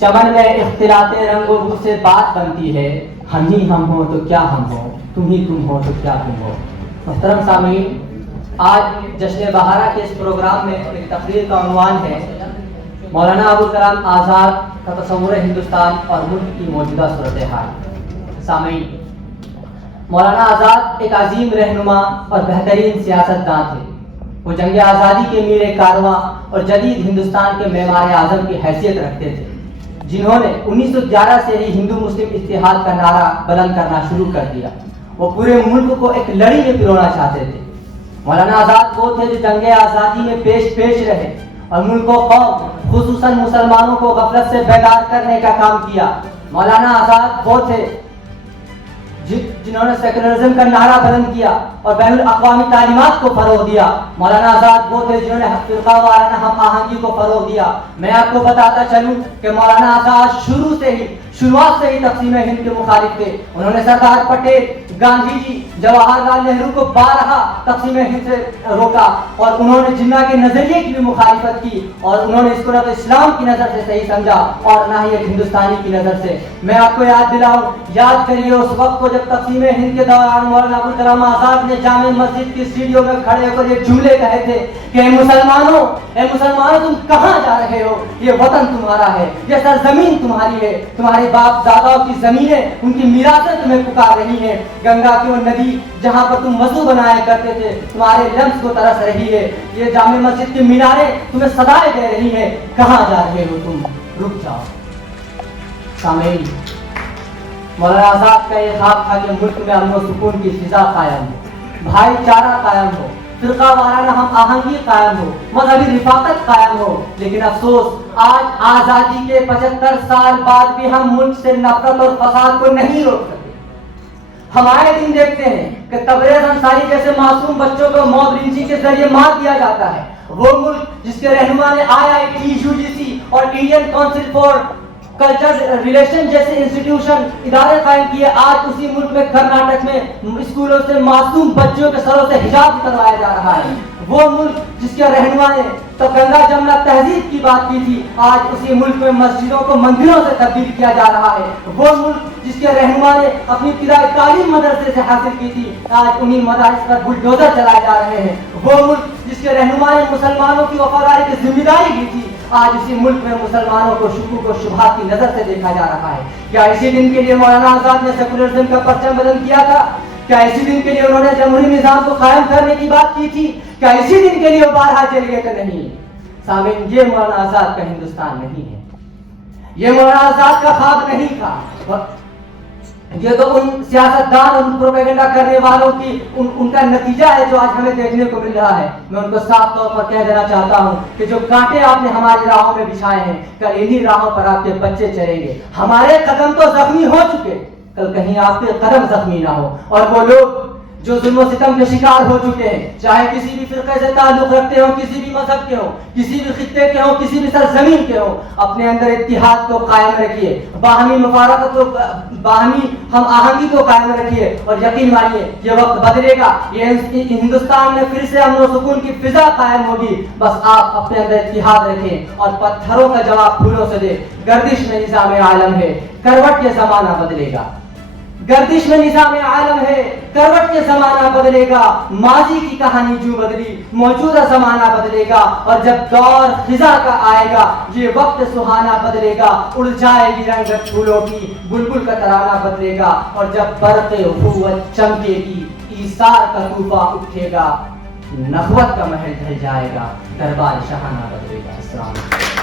چمن میں اختلاط رنگ و بو سے بات بنتی ہے، ہم ہی ہم ہو تو کیا ہم ہو، تم ہی تم ہو تو کیا تم ہو۔ محترم سامعین، آج جشن بہارا کے اس پروگرام میں ایک تقریر کا عنوان ہے مولانا ابوالکلام آزاد کا تصور ہندوستان اور ملک کی موجودہ صورتحال۔ سامعین، مولانا آزاد ایک عظیم رہنما اور بہترین سیاستداں تھے۔ وہ جنگ آزادی کے میر کارواں اور جدید ہندوستان کے معمار اعظم کی حیثیت رکھتے تھے، جنہوں نے 1911 سے ہی ہندو مسلم اتحاد کا نعرہ بلند کرنا شروع کر دیا۔ وہ پورے ملک کو ایک لڑی میں پرونا چاہتے تھے۔ مولانا آزاد وہ تھے جو جنگ آزادی میں پیش رہے اور ملک و قوم خصوصاً مسلمانوں کو غفلت سے بیدار کرنے کا کام کیا۔ مولانا آزاد وہ تھے جنہوں نے سیکولرزم کا نعرہ بلند کیا اور بین الاقوامی تعلیمات کو فروغ دیا۔ مولانا آزاد وہ تھے جنہوں نے فرقہ وارانہ ہم آہنگی کو فروغ دیا۔ میں آپ کو بتاتا چلوں کہ مولانا آزاد شروعات سے ہی تقسیم ہند کے مخالف تھے۔ انہوں نے سردار پٹیل، گاندھی جی، جواہر لال نہرو کو بارہا تقسیم ہند سے روکا، اور انہوں نے جناح کے نظریے کی بھی مخالفت کی، اور انہوں نے اس کو نہ تو اسلام کی نظر سے صحیح سمجھا اور نہ ہی ایک ہندوستانی کی نظر سے۔ میں آپ کو یاد دلاؤں، یاد کریے اس وقت کو جب تقسیم ہند کے دوران مولانا ابوالکلام آزاد نے جامع مسجد کی سیڑھیوں میں کھڑے ہو کر یہ جملے کہے تھے کہ اے مسلمانوں تم کہاں جا رہے ہو؟ یہ وطن تمہارا ہے، یہ سرزمین تمہاری ہے، تمہارے باپ داداؤں کی زمینیں، ان کی میراثیں تمہیں پکار رہی ہیں۔ گنگا کی وہ ندی جہاں پر تم وضو بنایا کرتے تھے تمہارے لمس کو ترس رہی ہے۔ یہ جامع مسجد کی میناریں تمہیں صدائیں دے رہی ہیں، کہاں جا رہے ہو تم؟ رک جاؤ۔ سامعین، مولانا آزاد کا یہ خواب تھا کہ ملک میں امن و سکون کی فضا قائم ہو، بھائی چارہ قائم ہو، فرقہ وارانہ ہم آہنگی قائم ہو، مذہبی رفاقت قائم ہو۔ لیکن افسوس، آج آزادی کے 75 سال بعد بھی ہم ملک سے نفرت اور فساد کو نہیں روک سکتے۔ ہم آئے دن دیکھتے ہیں کہ تبریز انصاری جیسے معصوم بچوں کو موت لنچنگ کے ذریعے مار دیا جاتا ہے۔ وہ ملک جس کے رہنما نے IIT، UGC اور Indian council for culture relation جیسے انسٹیٹیوشن ادارے قائم کیے، آج اسی ملک میں کرناٹک میں اسکولوں سے معصوم بچوں کے سروں سے حجاب اتروایا جا رہا ہے۔ وہ ملک جس کے رہنما نے تو گنگا جمنا تہذیب کی بات کی تھی، آج اسی ملک میں مسجدوں کو مندروں سے تبدیل کیا جا رہا ہے۔ وہ ملک جس کے رہنما نے اپنی ابتدائی تعلیم مدرسے سے حاصل کی تھی، آج انہی مدارس پر بلڈوزر چلائے جا رہے ہیں۔ وہ ملک جس کے رہنما نے مسلمانوں کی وفاداری کی ذمہ داری لی تھی، آج اسی ملک میں مسلمانوں کو شکوک و شبہات کی نظر سے دیکھا جا رہا ہے۔ کیا اسی دن کے لیے مولانا آزاد نے سیکولرزم کا پرچم بلند کیا تھا؟ کیا اسی دن کے لیے انہوں نے جمہوری نظام کو قائم کرنے کی بات کی تھی؟ کیا اسی دن کے لیے وہ بارہا جیل گئے تھے؟ نہیں سامعین، یہ مولانا آزاد کا ہندوستان نہیں ہے، یہ مولانا آزاد کا خواب نہیں تھا۔ یہ تو ان سیاستدان، ان پروپیگنڈا کرنے والوں کی ان کا نتیجہ ہے جو آج ہمیں دیکھنے کو مل رہا ہے۔ میں ان کو صاف طور پر کہہ دینا چاہتا ہوں کہ جو کانٹے آپ نے ہماری راہوں میں بچھائے ہیں، کل انہی راہوں پر آپ کے بچے چلیں گے۔ ہمارے قدم تو زخمی ہو چکے، کل کہیں آپ کے قدم زخمی نہ ہو۔ اور وہ لوگ جو ظلم و ستم کے شکار ہو چکے ہیں، چاہے کسی بھی فرقے سے تعلق رکھتے ہوں، کسی بھی مذہب کے ہوں، کسی بھی خطے کے ہوں، کسی بھی سرزمین کے ہوں، اپنے اندر اتحاد کو قائم رکھیے، باہمی مفارقت کو، باہمی ہم آہنگی کو قائم رکھیے، اور یقین مانیے یہ وقت بدلے گا۔ یہ ہندوستان میں پھر سے امن و سکون کی فضا قائم ہوگی۔ بس آپ اپنے اندر اتحاد رکھیں اور پتھروں کا جواب پھولوں سے دیں۔ گردش میں نظام عالم ہے، کروٹ کے زمانہ بدلے گا۔ گردش میں نظام عالم ہے، کروٹ کے زمانہ بدلے گا۔ ماضی کی کہانی جو بدلی، موجودہ زمانہ بدلے گا، اور جب دور خزاں کا آئے گا، یہ وقت سہانا بدلے گا۔ اڑ جائے گی رنگت پھولوں کی، بلبل کا ترانہ بدلے گا، اور جب برق اخوت چمکے گی، ایثار کا طوفان اٹھے گا، نخوت کا محل ڈھل جائے گا، دربار شاہانہ بدلے گا۔ السلام علیکم۔